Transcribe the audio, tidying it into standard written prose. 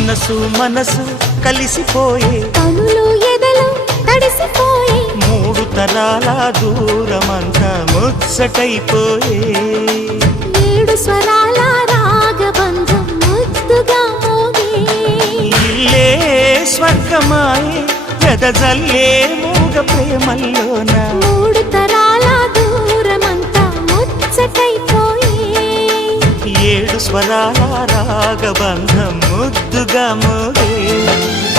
మనసు మనసు కలిసిపోయే కనులు ఎదలు తడిసిపోయే మూడు తరాల దూరమంతా ముచ్చటైపోయే ఏడు స్వరాల రాగబంధం ముద్దుగా మోగే ఇల్లే స్వర్గమాయే ఎదజల్లే మూగ ప్రేమల్లోన మూడు తరాల దూరమంతా ముచ్చటైపోయే ఏడు స్వరాల రాగబంధం ముద్దుగా మోగే